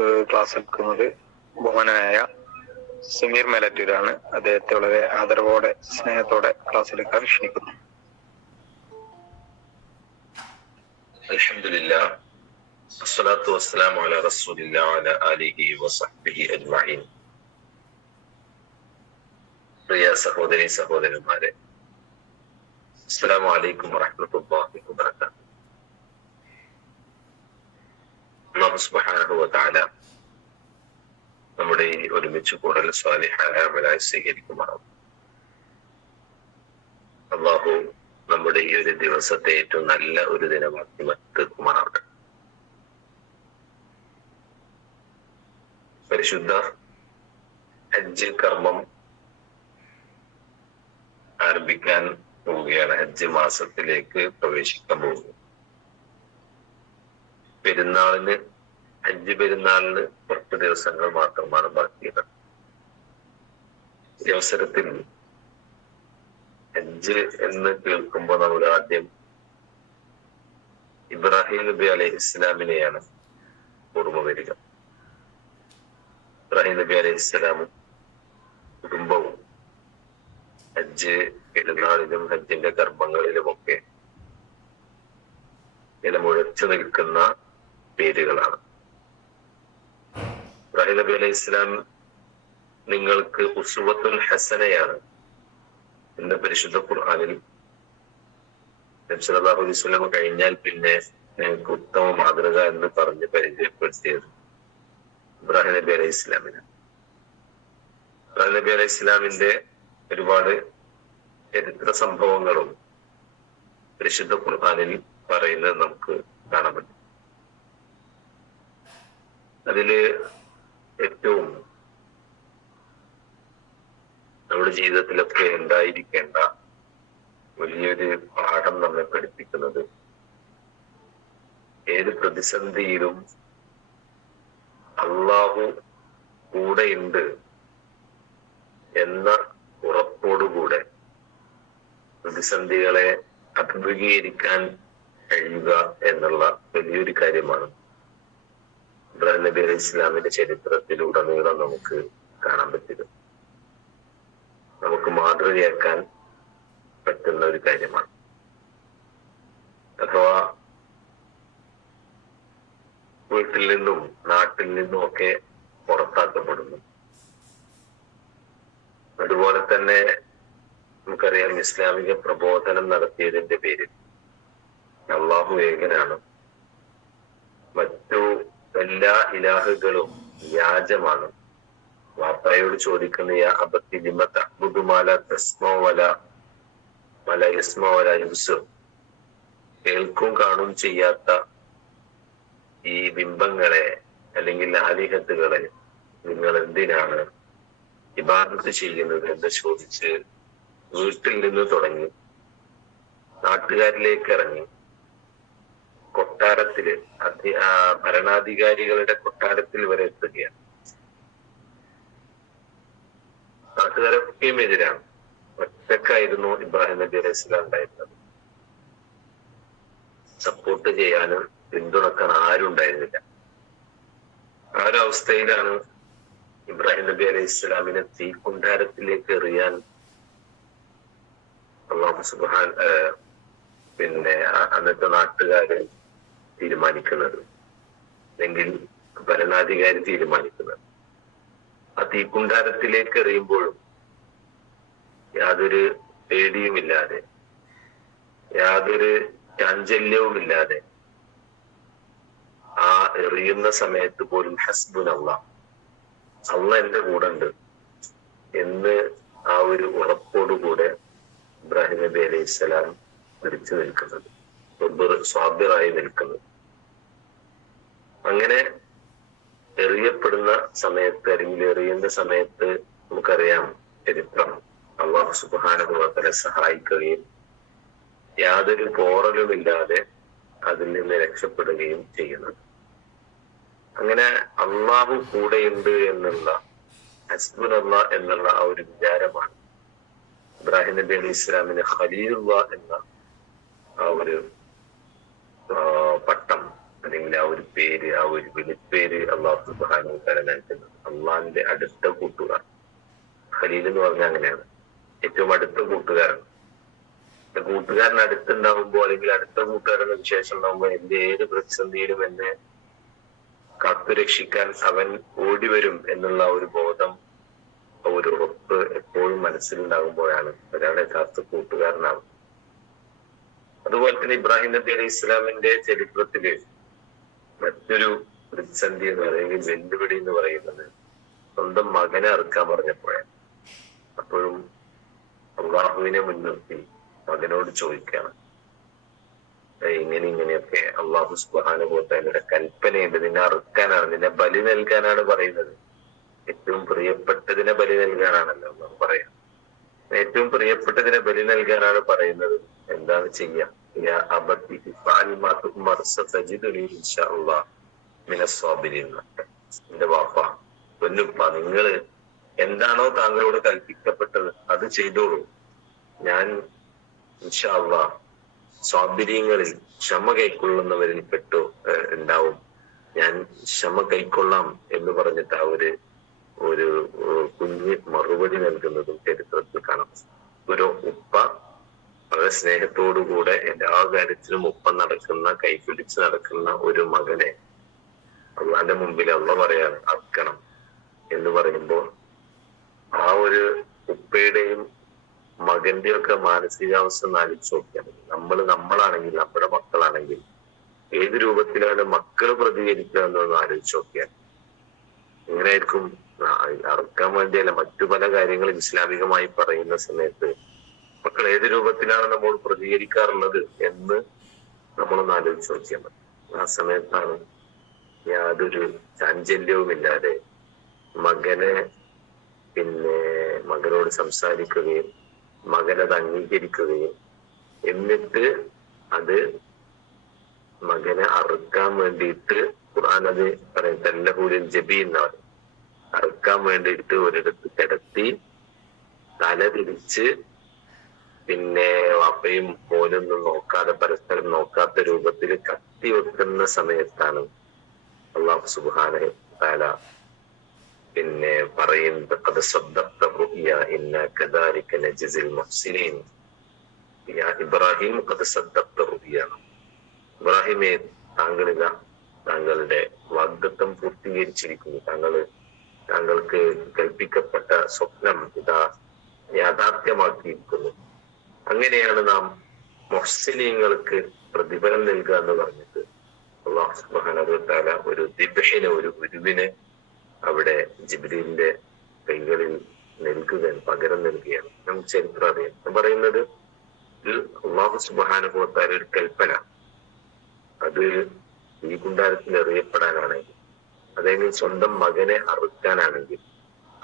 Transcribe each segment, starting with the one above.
നമുക്ക് ക്ലാസ് എടുക്കുന്നത് ബഹുമാനായ സമീർ മേലറ്റൂരാണ്. അദ്ദേഹത്തെ വളരെ ആദരവോടെ സ്നേഹത്തോടെ ക്ലാസ്സിലെടുക്കാൻ ക്ഷണിക്കുന്നു. അസ്സലാത്തു ആലിഹി അജ്മഈൻ. പ്രിയ സഹോദരി സഹോദരന്മാരെ അസ്സലാമു അലൈക്കും വറഹ്മത്തുള്ളാഹി വബറകാതുഹു. തആല നമ്മുടെ ഈ ഒരുമിച്ച് കൂടൽ സ്വാലിഹായ അമലായി സ്വീകരിക്കുമാറാവും അള്ളാഹു നമ്മുടെ ഈ ഒരു ദിവസത്തെ ഏറ്റവും നല്ല ഒരു ദിനമാക്കി തീർക്കുമാറാവട്ടെ പരിശുദ്ധ ഹജ്ജ് കർമ്മം ആരംഭിക്കാൻ പോവുകയാണ്. ഹജ്ജ് മാസത്തിലേക്ക് പ്രവേശിക്കാൻ പോകുന്നു പെരുന്നാളിന് അഞ്ച് പെരുന്നാളിന് കുറച്ച് ദിവസങ്ങൾ മാത്രമാണ് ബാക്കിയത് ഈ അവസരത്തിൽ ഹജ്ജ് എന്ന് കേൾക്കുമ്പോൾ നമ്മൾ ആദ്യം ഇബ്രാഹിം നബി അലൈഹി ഇസ്ലാമിനെയാണ് ഓർമ്മ വരിക. ഇബ്രാഹിം നബി അലൈഹി ഇസ്ലാമും കുടുംബവും ഹജ്ജ് പെരുന്നാളിലും ഹജ്ജിന്റെ കർമ്മങ്ങളിലുമൊക്കെ നിലമുഴച്ചു നിൽക്കുന്ന പേരുകളാണ് ഇബ്രാഹിം നബി അലൈഹി ഇസ്ലാം നിങ്ങൾക്ക് ഉസുവത്തുൽ ഹസനയാണ് എന്ന പരിശുദ്ധ ഖുർആാനിൽ നബ്സലാഹു കഴിഞ്ഞാൽ പിന്നെ ഞങ്ങൾക്ക് ഉത്തമ മാതൃക എന്ന് പറഞ്ഞ് പരിചയപ്പെടുത്തിയത് ഇബ്രാഹിം നബി അലൈഹി ഇസ്ലാമിന് ഇബ്രാഹിം നബി അലൈഹി ഇസ്ലാമിന്റെ ഒരുപാട് ചരിത്ര സംഭവങ്ങളും പരിശുദ്ധ ഖുർആാനിൽ പറയുന്നത് നമുക്ക് കാണാൻ പറ്റും. അതിൽ ഏറ്റവും നമ്മുടെ ജീവിതത്തിലൊക്കെ ഉണ്ടായിരിക്കേണ്ട വലിയൊരു പാഠം നമ്മെ പഠിപ്പിക്കുന്നത് ഏത് പ്രതിസന്ധിയിലും അള്ളാഹു കൂടെയുണ്ട് എന്ന ഉറപ്പോടുകൂടെ പ്രതിസന്ധികളെ അഭിമുഖീകരിക്കാൻ കഴിയുക എന്നുള്ള വലിയൊരു കാര്യമാണ്. നബി അലൈഹി ഇസ്ലാമിന്റെ ചരിത്രത്തിലുടനീളം നമുക്ക് കാണാൻ പറ്റിയത് നമുക്ക് മാതൃകയാക്കാൻ പറ്റുന്ന ഒരു കാര്യമാണ്. അഥവാ വീട്ടിൽ നിന്നും നാട്ടിൽ നിന്നും ഒക്കെ പുറത്താക്കപ്പെടുന്നു. അതുപോലെ തന്നെ നമുക്കറിയാം ഇസ്ലാമിക പ്രബോധനം നടത്തിയതിന്റെ പേരിൽ അള്ളാഹു ഏകനാണ്. എല്ലാ ഇലാഹുകളും വ്യാജമാണ്. വാപ്പായോട് ചോദിക്കുന്ന യാ അബത്തി തസ്മോ കേൾക്കും കാണും ചെയ്യാത്ത ഈ ബിംബങ്ങളെ അല്ലെങ്കിൽ ആലിഹത്തുകളെ നിങ്ങൾ എന്തിനാണ് ഇബാദത്ത് ചെയ്യുന്നത് എന്ന് ചോദിച്ച് വീട്ടിൽ നിന്ന് തുടങ്ങി നാട്ടുകാരിലേക്ക് ഇറങ്ങി കൊട്ടാരത്തിൽ ഭരണാധികാരികളുടെ കൊട്ടാരത്തിൽ വരെ എത്തുകയാണ്. നാട്ടുകാരൊക്കെയും എതിരാണ്. ഒറ്റക്കായിരുന്നു ഇബ്രാഹിം നബി അലൈഹി സ്വലാം ഉണ്ടായിരുന്നത്. സപ്പോർട്ട് ചെയ്യാനും പിന്തുണക്കാൻ ആരും ഉണ്ടായിരുന്നില്ല. ആ ഒരു അവസ്ഥയിലാണ് ഇബ്രാഹിം നബി അലൈഹി തീ തീക്കുണ്ടാരത്തിലേക്ക് എറിയാൻ അള്ളാഹു സുബാൻ പിന്നെ അന്നത്തെ നാട്ടുകാര് തീരുമാനിക്കുന്നത്. അല്ലെങ്കിൽ ഭരണാധികാരി തീരുമാനിക്കുന്നത്. ആ തീക്കുണ്ടാരത്തിലേക്ക് എറിയുമ്പോഴും യാതൊരു പേടിയുമില്ലാതെ യാതൊരു ചാഞ്ചല്യവുമില്ലാതെ ആ എറിയുന്ന സമയത്ത് പോലും ഹസ്ബുൻ അള്ള അള്ള എന്റെ കൂടെ ഉണ്ട് എന്ന് ആ ഒരു ഉറപ്പോടുകൂടെ ഇബ്രാഹിം നബി അലൈഹി സ്വലാം പിടിച്ചു നിൽക്കുന്നത്. സ്വാബിറായി നിൽക്കുന്നത്. അങ്ങനെ എറിയപ്പെടുന്ന സമയത്ത് അല്ലെങ്കിൽ എറിയുന്ന സമയത്ത് നമുക്കറിയാം ചരിത്രം. അള്ളാഹു സുബാനുഭവത്തിനെ സഹായിക്കുകയും യാതൊരു പോറലുമില്ലാതെ അതിൽ നിന്ന് രക്ഷപ്പെടുകയും ചെയ്യുന്നത്. അങ്ങനെ അള്ളാഹു കൂടെയുണ്ട് എന്നുള്ള അള്ള എന്നുള്ള ആ ഒരു വിചാരമാണ് ഇബ്രാഹിം നബി അലി ഇസ്ലാമിന് ഖലീലുള്ള എന്ന ആ ഒരു അല്ലെങ്കിൽ ആ ഒരു പേര് ആ ഒരു വിളിപ്പേര് അള്ളാഹു നൽകുന്നത് അള്ളാഹിന്റെ അടുത്ത കൂട്ടുകാർ. ഖലീൽ എന്ന് പറഞ്ഞാൽ അങ്ങനെയാണ്. ഏറ്റവും അടുത്ത കൂട്ടുകാരൻ കൂട്ടുകാരൻ അടുത്തുണ്ടാവുമ്പോ അല്ലെങ്കിൽ അടുത്ത കൂട്ടുകാരന് വിശേഷം ഉണ്ടാവുമ്പോ എന്റെ ഏത് പ്രതിസന്ധിയിലും എന്നെ കാത്തുരക്ഷിക്കാൻ അവൻ ഓടി വരും എന്നുള്ള ഒരു ബോധം ഒരു ഉറപ്പ് എപ്പോഴും മനസ്സിലുണ്ടാകുമ്പോഴാണ് ഒരാളെ യഥാർത്ഥ കൂട്ടുകാരനാവും അതുപോലെ തന്നെ ഇബ്രാഹിം നബി അലൈഹി ഇസ്ലാമിന്റെ ചരിത്രത്തിൽ മറ്റൊരു പ്രതിസന്ധി എന്ന് പറയുന്നത് വെല്ലുവിളി എന്ന് പറയുന്നത് സ്വന്തം മകനെ അറുക്കാൻ പറഞ്ഞപ്പോഴാണ് അപ്പോഴും അള്ളാഹുവിനെ മുൻനിർത്തി മകനോട് ചോദിക്കുകയാണ്. ഇങ്ങനെ ഇങ്ങനെയൊക്കെ അള്ളാഹു സുബാനുഭവത്തയുടെ കൽപ്പനയുണ്ട്. നിന്നെ അറുക്കാനാണ് നിന്നെ ബലി നൽകാനാണ് പറയുന്നത്. ഏറ്റവും പ്രിയപ്പെട്ടതിനെ ബലി നൽകാനാണല്ലോ അള്ളാഹു പറയാം ഏറ്റവും പ്രിയപ്പെട്ടതിനെ ബലി നൽകാനാണ് പറയുന്നത്. എന്താണ് ചെയ്യാ? യാ അബത്തി എന്റെ വാപ്പ പൊന്നുപ്പ നിങ്ങൾ എന്താണോ താങ്കളോട് കൽപ്പിക്കപ്പെട്ടത് അത് ചെയ്തോളൂ ഞാൻ ഇൻഷാ അല്ലാഹ് സ്വാബിര്യങ്ങളിൽ ക്ഷമ കൈക്കൊള്ളുന്നവരിൽ പെട്ടു ഉണ്ടാവും ഞാൻ ക്ഷമ കൈക്കൊള്ളാം എന്ന് പറഞ്ഞിട്ട് ആ ഒരു ഒരു കുഞ്ഞ് മറുപടി നൽകുന്നതും ചരിത്രത്തിൽ കാണാം. ഒരു ഉപ്പ വളരെ സ്നേഹത്തോടുകൂടെ എല്ലാ കാര്യത്തിലും ഒപ്പം നടക്കുന്ന കൈപിടിച്ച് നടക്കുന്ന ഒരു മകനെ അള്ളാന്റെ മുമ്പിൽ അള്ള പറയാണ് അർക്കണം എന്ന് പറയുമ്പോൾ ആ ഒരു ഉപ്പയുടെയും മകന്റെയും ഒക്കെ മാനസികാവസ്ഥ നാലിച്ച് നോക്കിയാൽ നമ്മൾ നമ്മളാണെങ്കിൽ നമ്മുടെ മക്കളാണെങ്കിൽ ഏത് രൂപത്തിലാണ് മക്കൾ പ്രതികരിക്കുക എന്നൊന്ന് ആലോചിച്ച് നോക്കിയാൽ എങ്ങനെയായിരിക്കും? അറക്കാൻ വേണ്ടിയല്ല മറ്റു പല കാര്യങ്ങളും ഇസ്ലാമികമായി പറയുന്ന സമയത്ത് മക്കൾ ഏത് രൂപത്തിലാണ് നമ്മൾ പ്രതികരിക്കാറുള്ളത് എന്ന് നമ്മളൊന്ന് ആലോചിച്ച് നോക്കിയാൽ മതി. ആ സമയത്താണ് യാതൊരു ചാഞ്ചല്യവുമില്ലാതെ മകനെ പിന്നെ മകനോട് സംസാരിക്കുകയും മകനത് അംഗീകരിക്കുകയും എന്നിട്ട് അത് മകനെ അറുക്കാൻ വേണ്ടിയിട്ട് ഖുർആൻ അത് പറയും തല്ലഹൂലിൽ ജബി എന്നാണ്. അറുക്കാൻ വേണ്ടിയിട്ട് ഒരിടത്ത് കിടത്തി തല തിരിച്ച് പിന്നെ വാപ്പയും മോനൊന്നും നോക്കാതെ പരസ്പരം നോക്കാത്ത രൂപത്തിൽ കത്തി വെക്കുന്ന സമയത്താണ് അള്ളാഹു സുബാന പിന്നെ പറയുന്നത് ഇബ്രാഹിം ഇബ്രാഹിമെ താങ്കളിത താങ്കളുടെ വാഗ്ദത്വം പൂർത്തീകരിച്ചിരിക്കുന്നു. താങ്കൾ താങ്കൾക്ക് കൽപ്പിക്കപ്പെട്ട സ്വപ്നം ഇതാ യാഥാർത്ഥ്യമാക്കിയിരിക്കുന്നു. അങ്ങനെയാണ് നാം മൊഹ്സിനീങ്ങൾക്ക് പ്രതിഫലം നൽകുക എന്ന് പറഞ്ഞിട്ട് അള്ളാഹു സുബാന ഒരു ദിബഹിനെ ഒരു ഗുരുവിനെ അവിടെ ജിബ്രീലിന്റെ കൈകളിൽ നൽകുകയാണ് പകരം നൽകുകയാണ്. നമുക്ക് ചരിത്രം അറിയാം. പറയുന്നത് അള്ളാഹു സുബാന തആല ഒരു കൽപ്പന. അത് ഈ കുണ്ടാരത്തിൽ എറിയപ്പെടാനാണെങ്കിൽ അതായത് സ്വന്തം മകനെ അറുക്കാനാണെങ്കിൽ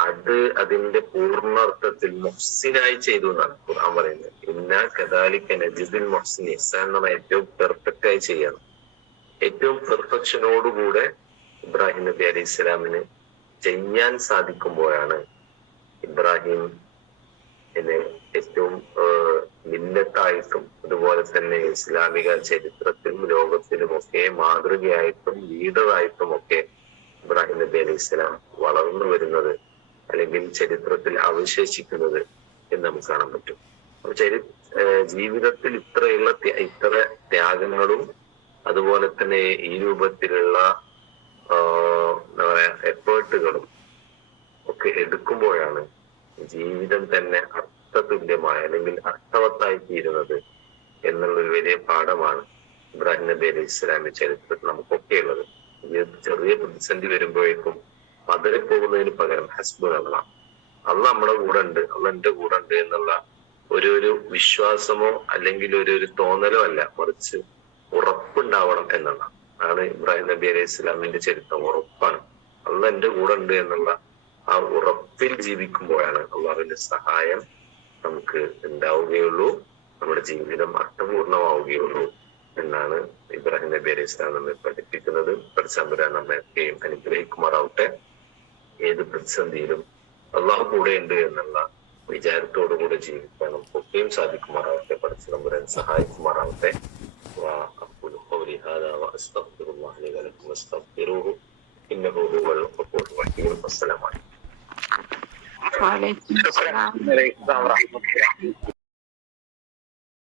അത് അതിന്റെ പൂർണർത്ഥത്തിൽ മൊഹ്സിനായി ചെയ്തു എന്നാണ് ഖുർആൻ പറയുന്നത്. ഇന്ന കദാലിക്ക നജിദുൽ മൊഹ്സിൻ ഇഹ്സാൻ എന്ന് പറഞ്ഞാൽ ഏറ്റവും പെർഫെക്റ്റ് ആയി ചെയ്യണം. ഏറ്റവും പെർഫെക്ഷനോടുകൂടെ ഇബ്രാഹിം നബി അലൈഹി ഇസ്ലാമിന് ചെയ്യാൻ സാധിക്കുമ്പോഴാണ് ഇബ്രാഹിം എന്നെ ഏറ്റവും മിന്നത്തായിട്ടും അതുപോലെ തന്നെ ഇസ്ലാമിക ചരിത്രത്തിലും ലോകത്തിലും ഒക്കെ മാതൃകയായിട്ടും ലീഡറായിട്ടും ഒക്കെ ഇബ്രാഹിം നബി അലൈഹി ഇസ്ലാം വളർന്നു വരുന്നത് അല്ലെങ്കിൽ ചരിത്രത്തിൽ അവശേഷിക്കുന്നത് എന്ന് നമുക്ക് കാണാൻ പറ്റും. അപ്പൊ ചരി ജീവിതത്തിൽ ഇത്രയുള്ള ഇത്ര ത്യാഗങ്ങളും അതുപോലെ തന്നെ ഈ രൂപത്തിലുള്ള എന്താ പറയാ എഫേർട്ടുകളും ഒക്കെ എടുക്കുമ്പോഴാണ് ജീവിതം തന്നെ അർത്ഥതുല്യമായ അല്ലെങ്കിൽ അർത്ഥവത്തായി തീരുന്നത് എന്നുള്ളൊരു വലിയ പാഠമാണ് ഇബ്രാഹിം നബി അലൈഹി ഇസ്ലാമി ചരിത്രത്തിൽ നമുക്കൊക്കെ ഉള്ളത് ഈ ചെറിയ പ്രതിസന്ധി വരുമ്പോഴേക്കും പതറിപ്പോകുന്നതിന് പകരം ഹസ്ബ് അല്ല അള്ള നമ്മുടെ കൂടെ ഉണ്ട് അള്ള എന്റെ കൂടെ ഉണ്ട് എന്നുള്ള ഒരു ഒരു വിശ്വാസമോ അല്ലെങ്കിൽ ഒരു ഒരു തോന്നലോ അല്ല. മറിച്ച് ഉറപ്പുണ്ടാവണം എന്നുള്ള. ആണ് ഇബ്രാഹിം നബി അലൈഹി ഇസ്ലാമിന്റെ ചരിത്രം. ഉറപ്പാണ്. അള്ള എന്റെ കൂടെ ഉണ്ട് എന്നുള്ള ആ ഉറപ്പിൽ ജീവിക്കുമ്പോഴാണ് അള്ളാഹുവിന്റെ സഹായം നമുക്ക് ഉണ്ടാവുകയുള്ളൂ. നമ്മുടെ ജീവിതം അർത്ഥപൂർണമാവുകയുള്ളൂ എന്നാണ് ഇബ്രാഹിം നബി അലൈഹി ഇസ്ലാം നമ്മെ പഠിപ്പിക്കുന്നത്. പഠിച്ചാമ്പുരാൻ നമ്മയൊക്കെയും അനുഗ്രഹിക്കുമാറാവട്ടെ. ഏത് പ്രതിസന്ധിയിലും അള്ളാഹു കൂടെ ഉണ്ട് എന്നുള്ള വിചാരത്തോടു കൂടെ ജീവിക്കാൻ നമുക്കൊക്കെയും സാധിക്കുമാറാവട്ടെ പഠിച്ചമ്പുരാൻ സഹായിക്കുമാറാവട്ടെ. വാ